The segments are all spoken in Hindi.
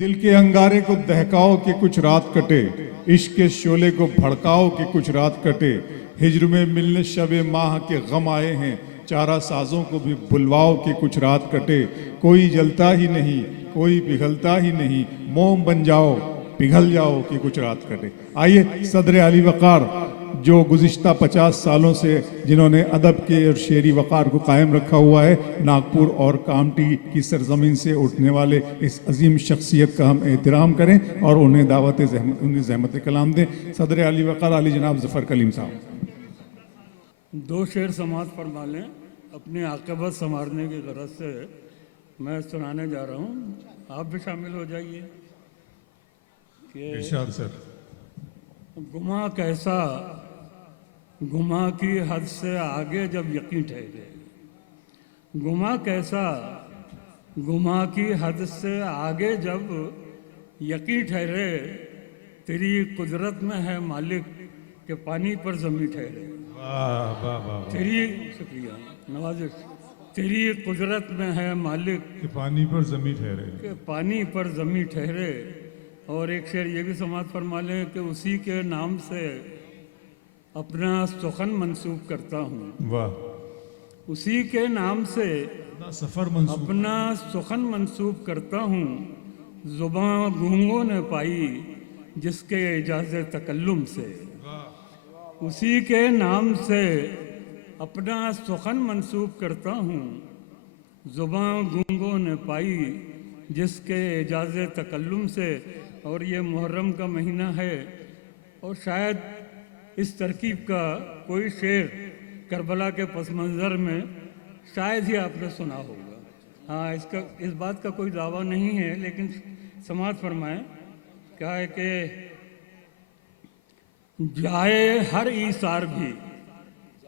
दिल के अंगारे को दहकाओ कि कुछ रात कटे, इश्क के शोले को भड़काओ कि कुछ रात कटे। हिज्र में मिलने शबे माह के गम आए हैं, चारा साजों को भी बुलवाओ कि कुछ रात कटे। कोई जलता ही नहीं, कोई पिघलता ही नहीं, मोम बन जाओ पिघल जाओ कि कुछ रात कटे। आइए सदर अली वक़ार जो गुज़िश्ता 50 सालों से जिन्होंने अदब के और शेरी वक़ार को कायम रखा हुआ है, नागपुर और कामटी की सरजमीन से उठने वाले इस अजीम शख्सियत का हम एहतराम करें और उन्हें उन्हें ज़हमत कलाम दें। सदर अली वक़ार अली जनाब ज़फ़र कलीम साहब। दो शेर समाअत फरमा लें। अपनी आक़िबत संवारने की गरज से मैं सुनाने जा रहा हूँ, आप भी शामिल हो जाइए। इरशाद सर। गुमा कैसा, गुमा की हद से आगे जब यकीन ठहरे। गुमा कैसा, गुमा की हद से आगे जब यकीन ठहरे। तेरी कुदरत में है मालिक के पानी पर ज़मीं ठहरे। वाह वाह वाह। तेरी शुक्रिया नवाजिश। तेरी कुदरत में है मालिक कि पानी पर ज़मीं ठहरे, के पानी पर ज़मीं ठहरे। और एक शेर ये भी समाअत फरमा लें कि उसी के नाम से अपना सुखन मंसूब करता हूँ। वाह। उसी के नाम से सफ़र मंसूब, अपना सुखन मंसूब करता हूँ। ज़ुबान गूंगों ने पाई जिसके इजाज़त तकल्लुम से। उसी के नाम से अपना सुखन मंसूब करता हूँ। ज़ुबान गूंगों ने पाई जिसके इजाज़त तकल्लुम से। और ये मुहर्रम का महीना है और शायद इस तरकीब का कोई शेर करबला के पस मंज़र में शायद ही आपने सुना होगा। हाँ, इस बात का कोई दावा नहीं है, लेकिन समाअत फरमाएं। क्या है कि जाए हर ईसार भी,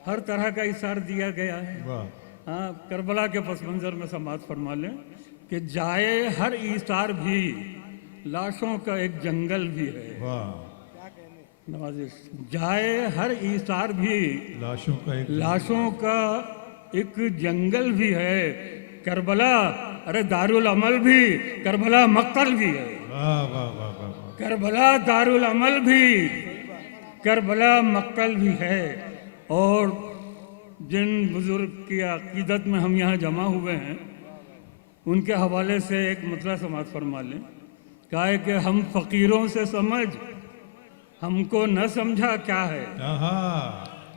हर तरह का ईसार दिया गया है। हाँ, करबला के पस मंज़र में समाअत फरमा लें कि जाए हर ईसार भी लाशों का एक जंगल भी है। नवाजिश। जाए हर ईसार भी लाशों का एक जंगल भी है। करबला अरे दारुल अमल भी, करबला मक्तल भी है। करबला दारुल अमल भी, करबला मक्तल भी है। और जिन बुजुर्ग की अकीदत में हम यहाँ जमा हुए हैं, उनके हवाले से एक मतला समाअत फरमा लें। क्या है कि हम फ़कीरों से समझ हमको न समझा क्या है।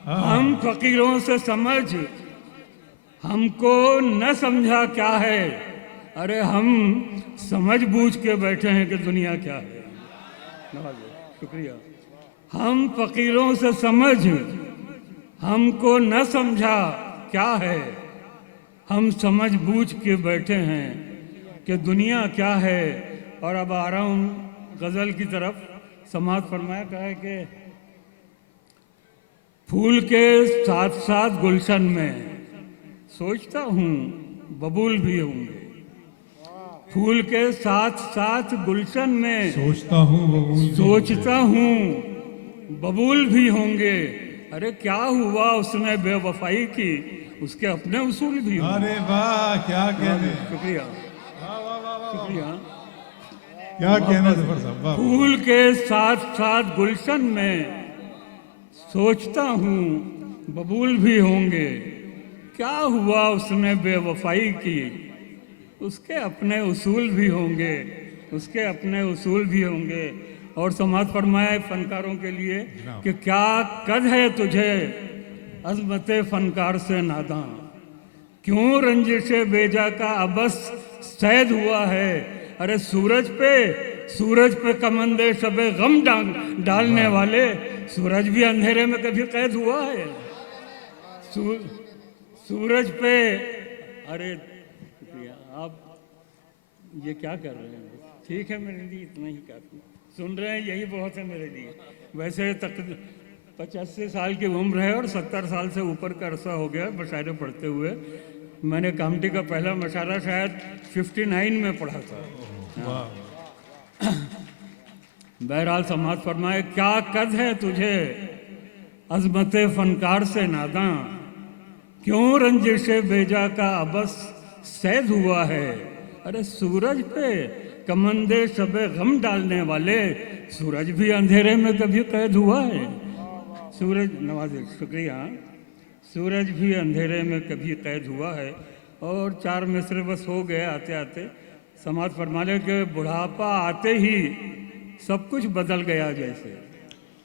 हम फ़कीरों से समझ हमको न समझा क्या है। अरे हम समझ बूझ के बैठे हैं कि दुनिया क्या है। शुक्रिया। हम फ़कीरों से समझ हमको न समझा क्या है। हम समझ बूझ के बैठे हैं कि दुनिया क्या है। और अब आ रहा हूँ गज़ल की तरफ। समाअत फरमाया कहा है कि फूल के साथ साथ गुलशन में सोचता हूँ बबूल भी होंगे। फूल के साथ साथ गुलशन में सोचता हूँ बबूल भी होंगे। अरे क्या हुआ उसने बेवफाई की, उसके अपने उसूल भी होंगे। अरे वाह, क्या कहने। शुक्रिया शुक्रिया। क्या कहना ज़फ़र साहब। फूल के साथ साथ गुलशन में सोचता हूँ बबूल भी होंगे। क्या हुआ उसने बेवफाई की, उसके अपने उसूल भी होंगे, उसके अपने उसूल भी होंगे। और समाअत फरमाए फ़नकारों के लिए कि क्या कद है तुझे अज़मत फ़नकार से नादां। क्यों रंजिश बेजा का अबस सैद हुआ है। अरे सूरज पे कमंदे शबे गम डालने वाले, सूरज भी अंधेरे में कभी कैद हुआ है। सूरज पे अरे आप ये क्या कर रहे हैं। ठीक है, मेरे लिए इतना ही काफ़ी। सुन रहे हैं, यही बहुत है मेरे लिए। वैसे तक 85 साल की उम्र है और 70 साल से ऊपर का अरसा हो गया मशायरे पढ़ते हुए। मैंने कामटी का पहला मशारा शायद 59 में पढ़ा था। बहरहाल समाअत फरमाए। क्या कद है तुझे अज़मत फ़नकार से नादां। क्यों रंजिश बेजा का अबस सैद हुआ है। अरे सूरज पे कमंदे सबे गम डालने वाले, सूरज भी अंधेरे में कभी कैद हुआ है। सूरज, नवाज़ शुक्रिया। सूरज भी अंधेरे में कभी कैद हुआ है। और 4 मिसरे बस हो गए आते आते। समाज फरमाने के बुढ़ापा आते ही सब कुछ बदल गया जैसे।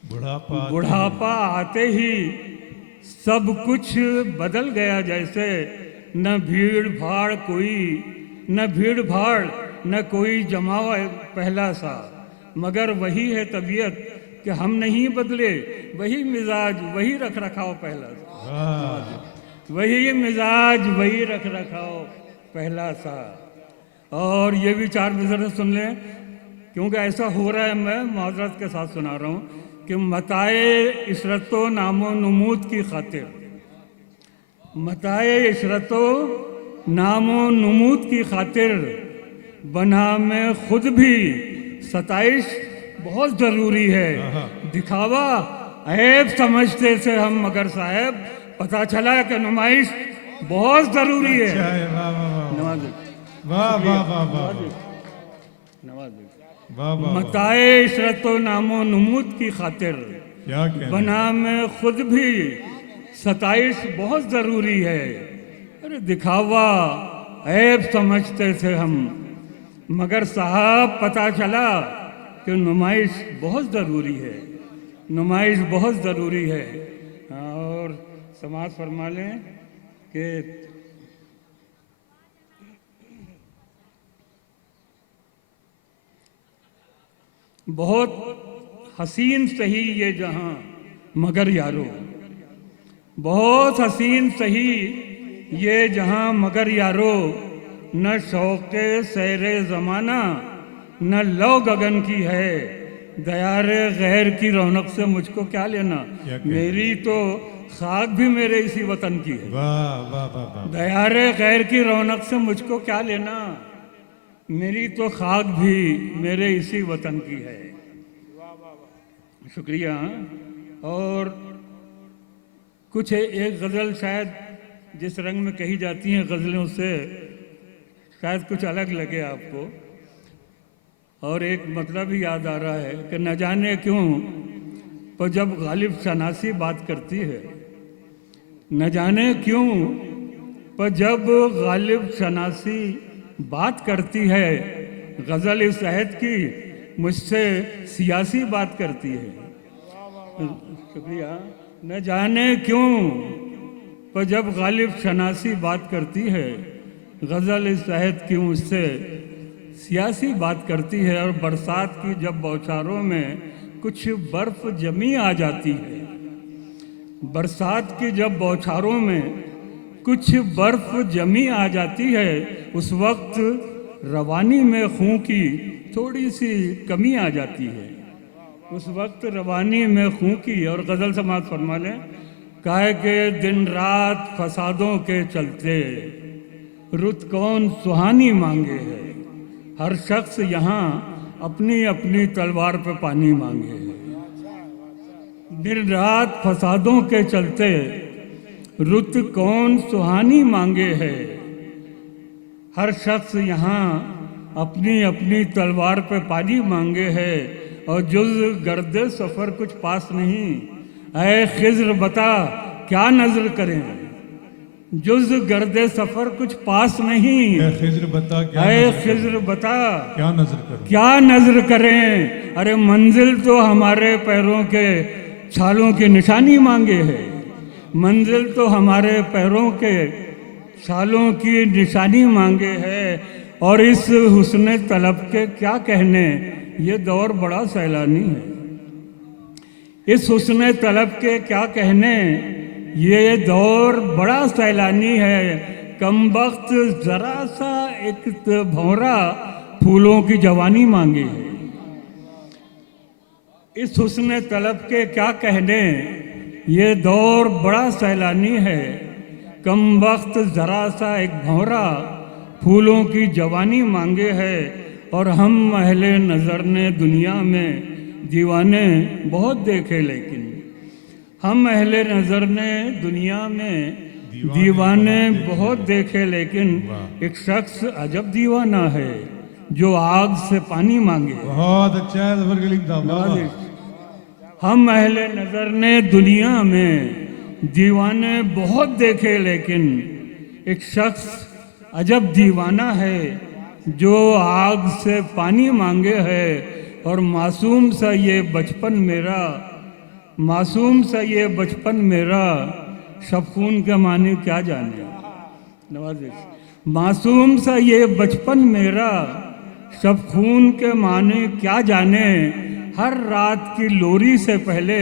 बुढ़ापा आते ही सब कुछ बदल गया जैसे। न भीड़ भाड़ कोई, न भीड़ भाड़ न कोई जमावा पहला सा, मगर वही है तबीयत कि हम नहीं बदले, वही मिजाज वही रख रखाव पहला सा, वही मिजाज वही रख रखाव पहला सा। और ये भी 4 मिसरे सुन लें, क्योंकि ऐसा हो रहा है, मैं माजरत के साथ सुना रहा हूँ कि मताए इशरतो नामो नमूद की खातिर, मताए इशरतो नामो नमूद की खातिर बना में खुद भी सताइश बहुत ज़रूरी है। दिखावा ऐब समझते थे हम, मगर साहब पता चला कि नुमाइश बहुत ज़रूरी है। मताए इशरतो नामो नमूद की खातिर बना में खुद भी सताइश बहुत ज़रूरी है। अरे दिखावा ऐब समझते थे हम, मगर साहब पता चला कि नुमाइश बहुत ज़रूरी है, नुमाइश बहुत ज़रूरी है। और समाज फरमा लें कि बहुत हसीन सही ये जहां मगर यारो, बहुत हसीन सही ये जहां मगर यारो, न शौक़े सैरे ज़माना न लो गगन की है, दयारे गैर की रौनक से मुझको क्या लेना, मेरी तो खाक भी मेरे इसी वतन की है। दयारे गैर की रौनक से मुझको क्या लेना, मेरी तो खाक भी मेरे इसी वतन की है। शुक्रिया। और कुछ एक गज़ल शायद जिस रंग में कही जाती हैं गज़लें, उससे शायद कुछ अलग लगे आपको। और एक मतलब ही याद आ रहा है कि न जाने क्यों पर जब गालिब शनासी बात करती है, न जाने क्यों पर जब गालिब शनासी बात करती है, गज़ल इस अहद की मुझसे सियासी बात करती है। शुक्रिया। न जाने क्यों पर जब गालिब शनासी बात करती है, गज़ल इस अहद की मुझसे सियासी बात करती है। और बरसात की जब बौछारों में कुछ बर्फ़ जमी आ जाती है, बरसात की जब बौछारों में कुछ बर्फ़ जमी आ जाती है, उस वक्त रवानी में खून की थोड़ी सी कमी आ जाती है, उस वक्त रवानी में खून की। और गज़ल समाज फरमा लें, काहे के दिन रात फसादों के चलते रुत कौन सुहानी मांगे है, हर शख्स यहाँ अपनी अपनी तलवार पे पानी मांगे है। दिन रात फसादों के चलते रुत कौन सुहानी मांगे है, हर शख्स यहाँ अपनी अपनी तलवार पे पानी मांगे है। और जुज़ गर्दे सफ़र कुछ पास नहीं, ऐ खिज़्र बता क्या नज़र करें, जुज़ गर्दे सफ़र कुछ पास नहीं, ऐ खिज़्र बता क्या नज़र करें। अरे मंजिल तो हमारे पैरों के छालों की निशानी मांगे है, मंजिल तो हमारे पैरों के छालों की निशानी मांगे है। और इस हुस्न तलब के क्या कहने, ये दौर बड़ा सैलानी है, इस हुस्न तलब के क्या कहने, ये दौर बड़ा सैलानी है। कमबख्त जरा सा एक भौरा फूलों की जवानी मांगे है। इस हुस्न तलब के क्या कहने, ये दौर बड़ा सैलानी है। कमबख्त जरा सा एक भौरा फूलों की जवानी मांगे है। और हम अहले नज़र ने दुनिया में दीवाने बहुत देखे, लेकिन हम अहले नज़र ने दुनिया में दीवाने बहुत देखे, लेकिन एक शख्स अजब दीवाना है जो आग से पानी मांगे। बहुत अच्छा है जफर कलीम साहब, वाह, वाह। हम अहले नजर ने दुनिया में दीवाने बहुत देखे, लेकिन एक शख्स अजब दीवाना है जो आग से पानी मांगे है। और मासूम सा ये बचपन मेरा, मासूम सा ये बचपन मेरा, सब खून के माने क्या जाने। नवाज़िश, मासूम सा ये बचपन मेरा, सब खून के माने क्या जाने। हर रात की लोरी से पहले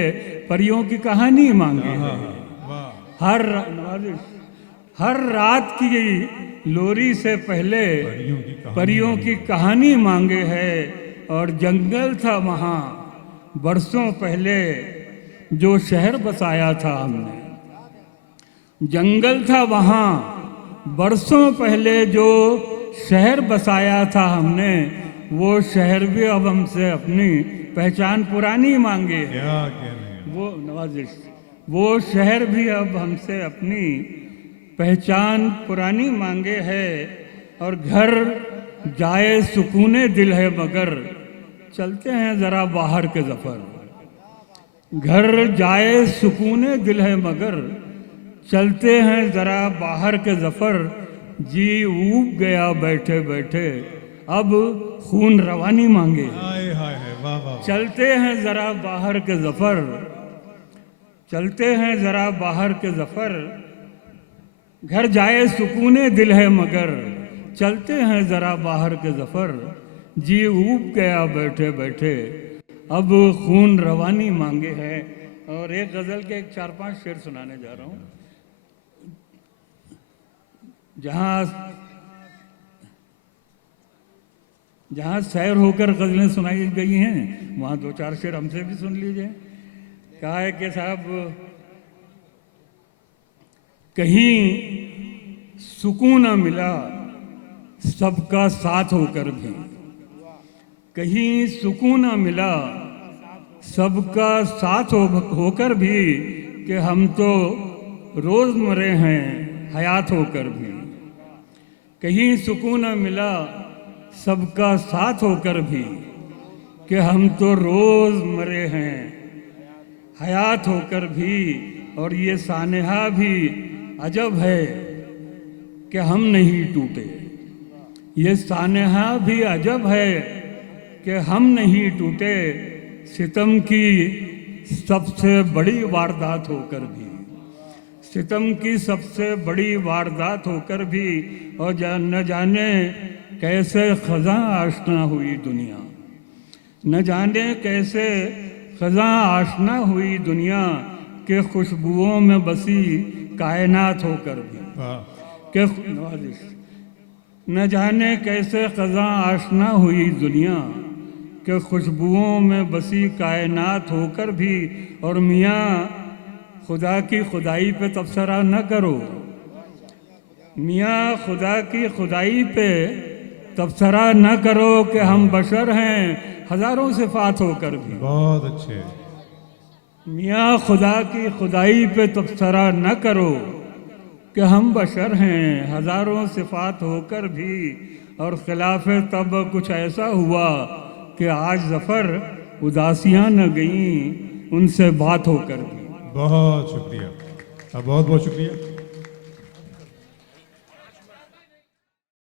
परियों की कहानी मांगे है। हर रात की लोरी से पहले परियों की कहानी मांगे है। और जंगल था वहाँ बरसों पहले जो शहर बसाया था हमने। जंगल था वहाँ बरसों पहले जो शहर बसाया था हमने। वो शहर भी अब हमसे अपनी पहचान पुरानी मांगे है। क्या कह रहे हैं? वो नवाजिश, वो शहर भी अब हमसे अपनी पहचान पुरानी मांगे है। और घर जाए सुकूने दिल है मगर चलते हैं जरा बाहर के जफर। घर जाए सुकूने दिल है मगर चलते हैं जरा बाहर के जफर। जी ऊब गया बैठे बैठे अब खून रवानी मांगे। हाय हाय हाय, वाह वाह। चलते हैं जरा बाहर के जफर, चलते हैं जरा बाहर के जफर। घर जाए सुकूने दिल है मगर चलते हैं जरा बाहर के जफर। जी ऊब गया बैठे बैठे अब खून रवानी मांगे है। और एक गजल के 4-5 शेर सुनाने जा रहा हूँ। जहाँ सैर होकर गजलें सुनाई गई हैं वहाँ 2-4 शेर हमसे भी सुन लीजिए। कहा है कि साहब कहीं सुकून न मिला सबका साथ होकर भी, कहीं सुकून न मिला सबका साथ होकर भी, कि हम तो रोज मरे हैं हयात होकर भी। कहीं सुकून न मिला सबका साथ होकर भी, कि हम तो रोज मरे हैं हयात होकर भी। और ये सानेहा भी अजब है कि हम नहीं टूटे। ये सानेहा भी अजब है कि हम नहीं टूटे। सितम की सबसे बड़ी वारदात होकर भी, सितम की सबसे बड़ी वारदात होकर भी। और न जाने कैसे खज़ां आशना हुई दुनिया, न जाने कैसे खज़ां आशना हुई दुनिया, के खुशबुओं में बसी कायनात होकर भी। के न जाने कैसे खज़ां आशना हुई दुनिया, के खुशबुओं में बसी कायनात होकर भी। और मियाँ खुदा की खुदाई पे तबसरा न करो, मियाँ खुदा की खुदाई पे तबसरा न करो, कि हम बशर हैं हजारों सिफात होकर भी। बहुत अच्छे। मियाँ खुदा की खुदाई पे तबसरा न करो, कि हम बशर हैं हजारों सिफात होकर भी। और खिलाफ़े तब कुछ ऐसा हुआ कि आज ज़फ़र उदासियाँ न गईं उनसे बात होकर भी। बहुत शुक्रिया, बहुत बहुत शुक्रिया।